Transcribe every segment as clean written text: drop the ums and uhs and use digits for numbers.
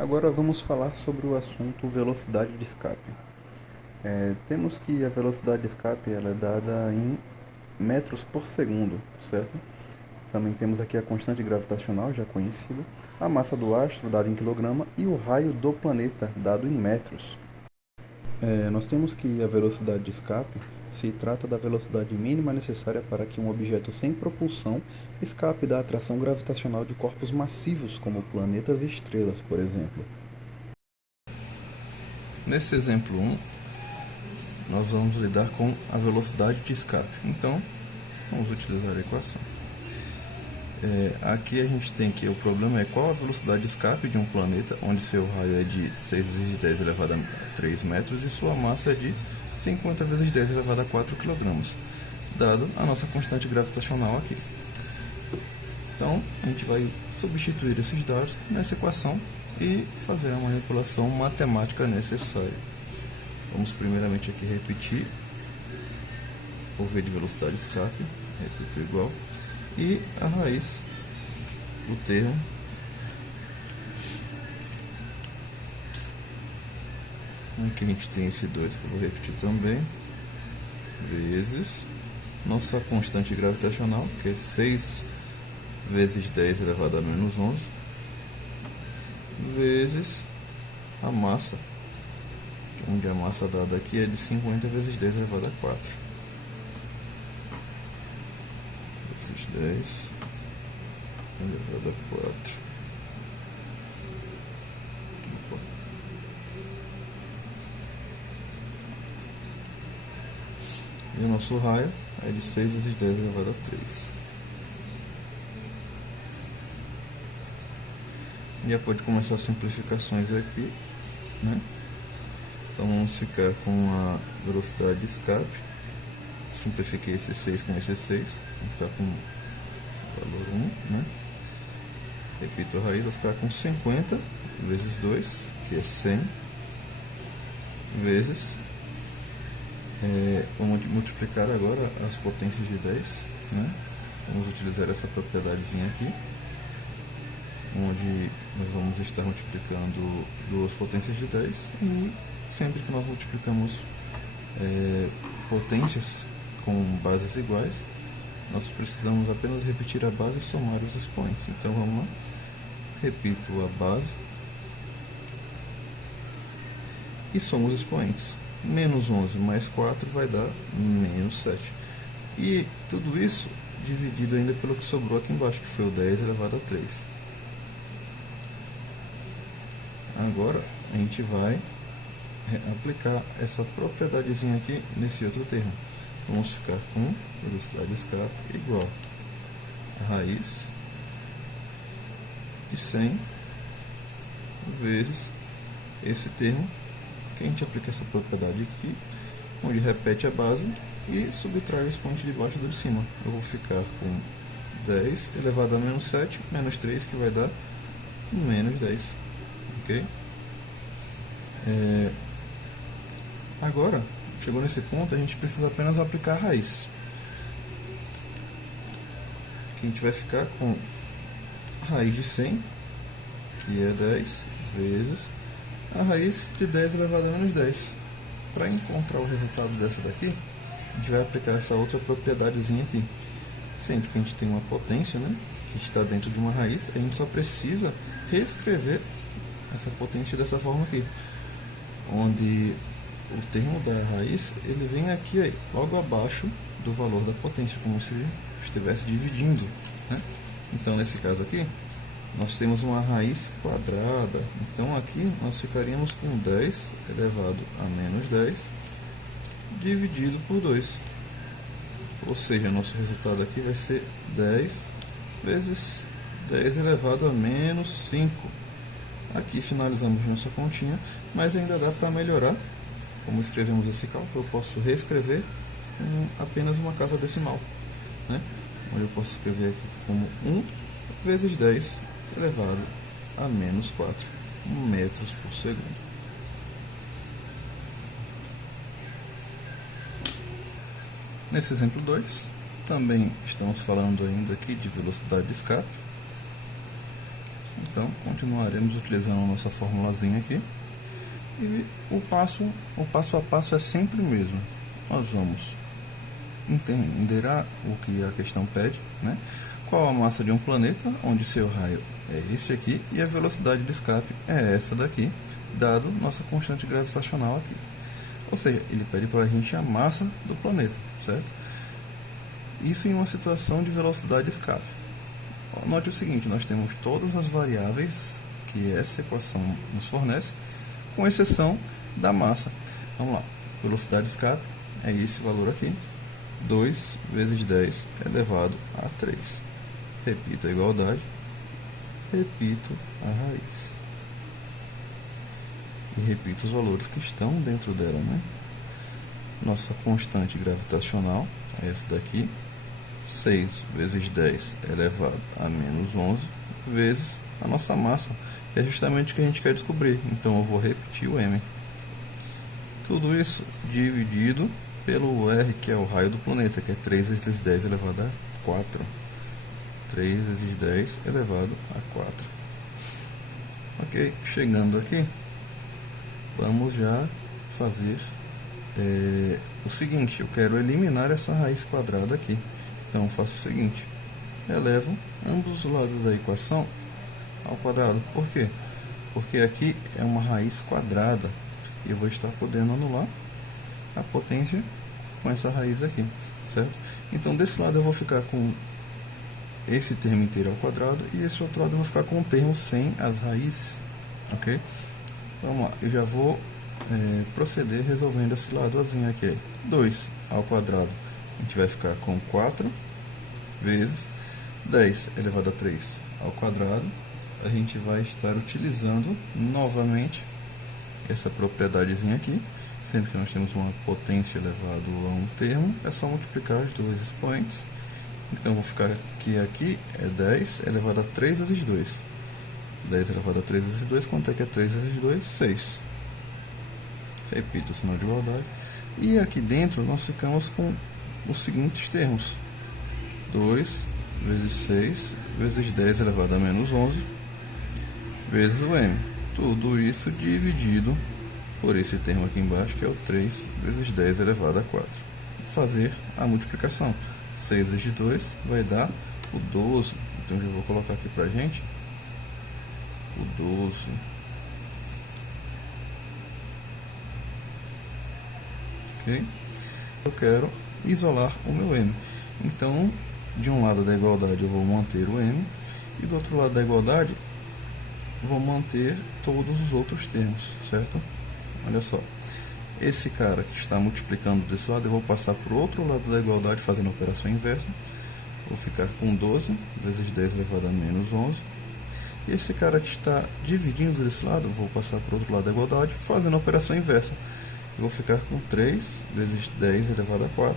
Agora vamos falar sobre o assunto velocidade de escape. Temos que a velocidade de escape ela é dada em metros por segundo, certo? Também temos aqui a constante gravitacional, já conhecida, a massa do astro, dada em quilograma, e o raio do planeta, dado em metros. Nós temos que a velocidade de escape se trata da velocidade mínima necessária para que um objeto sem propulsão escape da atração gravitacional de corpos massivos, como planetas e estrelas, por exemplo. Nesse exemplo 1, nós vamos lidar com a velocidade de escape. Então, vamos utilizar a equação. Aqui a gente tem que o problema é qual a velocidade de escape de um planeta, onde seu raio é de 6 vezes 10 elevado a 3 metros e sua massa é de 50 vezes 10 elevado a 4 quilogramos, dado a nossa constante gravitacional aqui. Então, a gente vai substituir esses dados nessa equação e fazer a manipulação matemática necessária. Vamos primeiramente aqui repetir o V de velocidade de escape, repito igual, e a raiz do termo aqui a gente tem esse 2 que eu vou repetir também, vezes nossa constante gravitacional, que é 6 vezes 10 elevado a menos 11, vezes a massa, onde a massa dada aqui é de 50 vezes 10 elevado a 4. Vezes 10 elevado a 4. Opa. E o nosso raio é de 6 vezes 10 elevado a 3. Já pode começar as simplificações aqui, né? Então vamos ficar com a velocidade de escape. Simplifiquei esse 6 com esse 6. Vamos ficar com o valor 1, né? Repito a raiz, vou ficar com 50 vezes 2, que é 100, vezes... vamos multiplicar agora as potências de 10, né? Vamos utilizar essa propriedadezinha aqui, onde nós vamos estar multiplicando duas potências de 10 e sempre que nós multiplicamos potências com bases iguais, nós precisamos apenas repetir a base e somar os expoentes. Então vamos lá, repito a base e somo os expoentes. Menos 11 mais 4 vai dar menos 7. E tudo isso dividido ainda pelo que sobrou aqui embaixo, que foi o 10 elevado a 3. Agora a gente vai aplicar essa propriedadezinha aqui nesse outro termo. Vamos ficar com velocidade de escape igual a raiz de 100 vezes esse termo, que a gente aplica essa propriedade aqui, onde repete a base e subtrai o expoente de baixo do de cima. Eu vou ficar com 10 elevado a menos 7, menos 3, que vai dar menos 10. Ok? Agora, chegou nesse ponto, a gente precisa apenas aplicar a raiz. Aqui a gente vai ficar com a raiz de 100, que é 10, vezes a raiz de 10 elevado a menos 10. Para encontrar o resultado dessa daqui, a gente vai aplicar essa outra propriedadezinha aqui. Sempre que a gente tem uma potência, né, que está dentro de uma raiz, a gente só precisa reescrever essa potência dessa forma aqui, onde o termo da raiz ele vem aqui aí, logo abaixo do valor da potência, como se estivesse dividindo, né? Então nesse caso aqui nós temos uma raiz quadrada, então aqui nós ficaríamos com 10 elevado a menos 10 dividido por 2, ou seja, nosso resultado aqui vai ser 10 vezes 10 elevado a menos 5. Aqui finalizamos nossa continha, mas ainda dá para melhorar. Como escrevemos esse cálculo, eu posso reescrever apenas uma casa decimal, né? Onde eu posso escrever aqui como 1 vezes 10 elevado a menos 4 metros por segundo. Nesse exemplo 2, também estamos falando ainda aqui de velocidade de escape. Então, continuaremos utilizando a nossa formulazinha aqui. E o passo a passo é sempre o mesmo. Nós vamos entender o que a questão pede, né? Qual a massa de um planeta, onde seu raio é esse aqui, e a velocidade de escape é essa daqui, dado nossa constante gravitacional aqui. Ou seja, ele pede para a gente a massa do planeta, certo? Isso em uma situação de velocidade de escape. Note o seguinte, nós temos todas as variáveis que essa equação nos fornece, com exceção da massa. Vamos lá, velocidade de escape é esse valor aqui, 2 vezes 10 elevado a 3. Repito a igualdade, repito a raiz. E repito os valores que estão dentro dela, né? Nossa constante gravitacional é essa daqui, 6 vezes 10 elevado a menos 11, vezes a nossa massa, que é justamente o que a gente quer descobrir. Então eu vou repetir o m. Tudo isso dividido pelo r, que é o raio do planeta, que é 3 vezes 10 elevado a 4. 3 vezes 10 elevado a 4. Ok, chegando aqui, vamos já fazer o seguinte. Eu quero eliminar essa raiz quadrada aqui. Então eu faço o seguinte, elevo ambos os lados da equação ao quadrado. Por quê? Porque aqui é uma raiz quadrada e eu vou estar podendo anular a potência com essa raiz aqui, certo? Então desse lado eu vou ficar com esse termo inteiro ao quadrado e esse outro lado eu vou ficar com o termo sem as raízes, ok? Vamos lá, eu já vou proceder resolvendo esse ladozinho aqui. 2 ao quadrado, a gente vai ficar com 4 vezes 10 elevado a 3 ao quadrado. A gente vai estar utilizando novamente essa propriedadezinha aqui. Sempre que nós temos uma potência elevado a um termo, é só multiplicar os dois expoentes. Então, vou ficar que aqui é 10 elevado a 3 vezes 2. 10 elevado a 3 vezes 2, quanto é que é 3 vezes 2? 6. Repito o sinal de igualdade. E aqui dentro nós ficamos com os seguintes termos. 2 vezes 6 vezes 10 elevado a menos 11 vezes o m. Tudo isso dividido por esse termo aqui embaixo, que é o 3 vezes 10 elevado a 4. Fazer a multiplicação. 6 vezes 2 vai dar o 12. Então eu já vou colocar aqui pra gente o 12. Ok? Eu quero isolar o meu m. Então, de um lado da igualdade eu vou manter o m, e do outro lado da igualdade vou manter todos os outros termos, certo? Olha só, esse cara que está multiplicando desse lado, eu vou passar para o outro lado da igualdade fazendo a operação inversa. Vou ficar com 12 vezes 10 elevado a menos 11. E esse cara que está dividindo desse lado, eu vou passar para o outro lado da igualdade fazendo a operação inversa. Eu vou ficar com 3 vezes 10 elevado a 4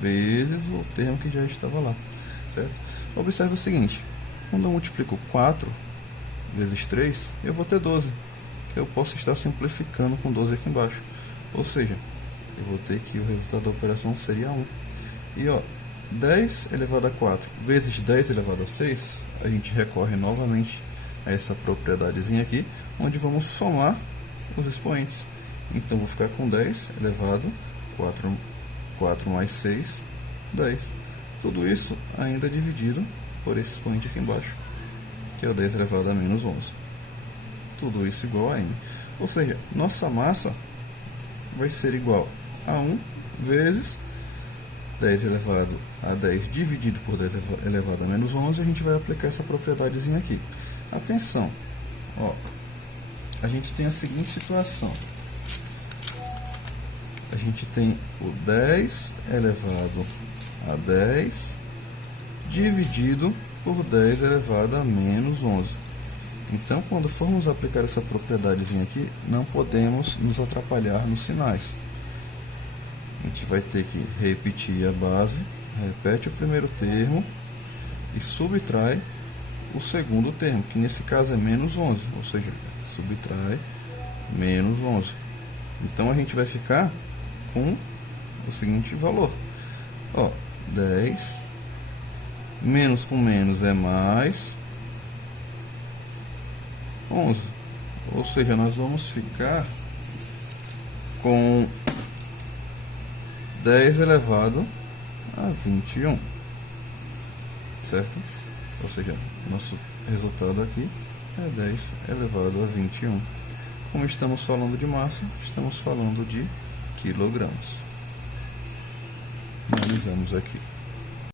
vezes o termo que já estava lá, certo? Observe o seguinte, quando eu multiplico 4 vezes 3, eu vou ter 12, que eu posso estar simplificando com 12 aqui embaixo. Ou seja, eu vou ter que o resultado da operação seria 1. E ó, 10 elevado a 4 vezes 10 elevado a 6, a gente recorre novamente a essa propriedadezinha aqui, onde vamos somar os expoentes. Então, vou ficar com 10 elevado a 4 mais 6, 10. Tudo isso ainda dividido por esse expoente aqui embaixo, que é o 10 elevado a menos 11. Tudo isso igual a m. Ou seja, nossa massa vai ser igual a 1 vezes 10 elevado a 10 dividido por 10 elevado a menos 11. A gente vai aplicar essa propriedadezinha aqui. Atenção, ó, a gente tem a seguinte situação. A gente tem o 10 elevado a 10 dividido por 10 elevado a menos 11. Então, quando formos aplicar essa propriedadezinha aqui, não podemos nos atrapalhar nos sinais. A gente vai ter que repetir a base, repete o primeiro termo e subtrai o segundo termo, que nesse caso é menos 11, ou seja, subtrai menos 11. Então, a gente vai ficar com o seguinte valor, ó, 10 menos com menos é mais, 11. Ou seja, nós vamos ficar com 10 elevado a 21, certo? Ou seja, nosso resultado aqui é 10 elevado a 21. Como estamos falando de massa, estamos falando de quilogramas. Analisamos aqui.